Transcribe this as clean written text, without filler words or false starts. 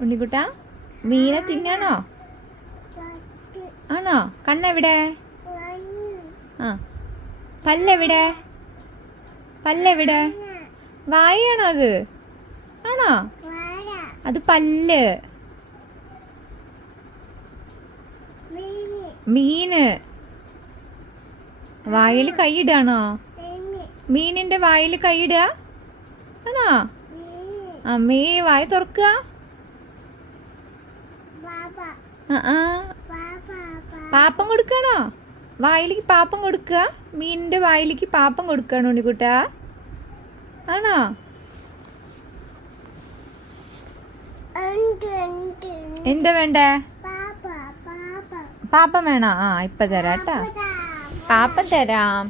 ഉണ്ണിക്കുട്ട മീനെ തിന്നാണോ? ആണോ? കണ്ണെവിടെ? ആ പല്ലെവിടെ? പല്ലെവിടെ? വായാണോ അത്? ആണോ? അത് പല്ല്. മീന് വായിൽ കൈയിടാണോ? മീനിന്റെ വായിൽ കൈയിടുക ആണോ? അമ്മേ വായ തുറക്കുക. പാപ്പം കൊടുക്കണോ? വായിലേക്ക് പാപ്പം കൊടുക്കുക. മീനിന്റെ വായിലേക്ക് പാപ്പം കൊടുക്കണോ ഉണ്ണിക്കുട്ട? ആണോ? എന്താ വേണ്ടേ? പാപ്പം വേണോ? ആ ഇപ്പൊ തരാം കേട്ടാ. പാപ്പം തരാം.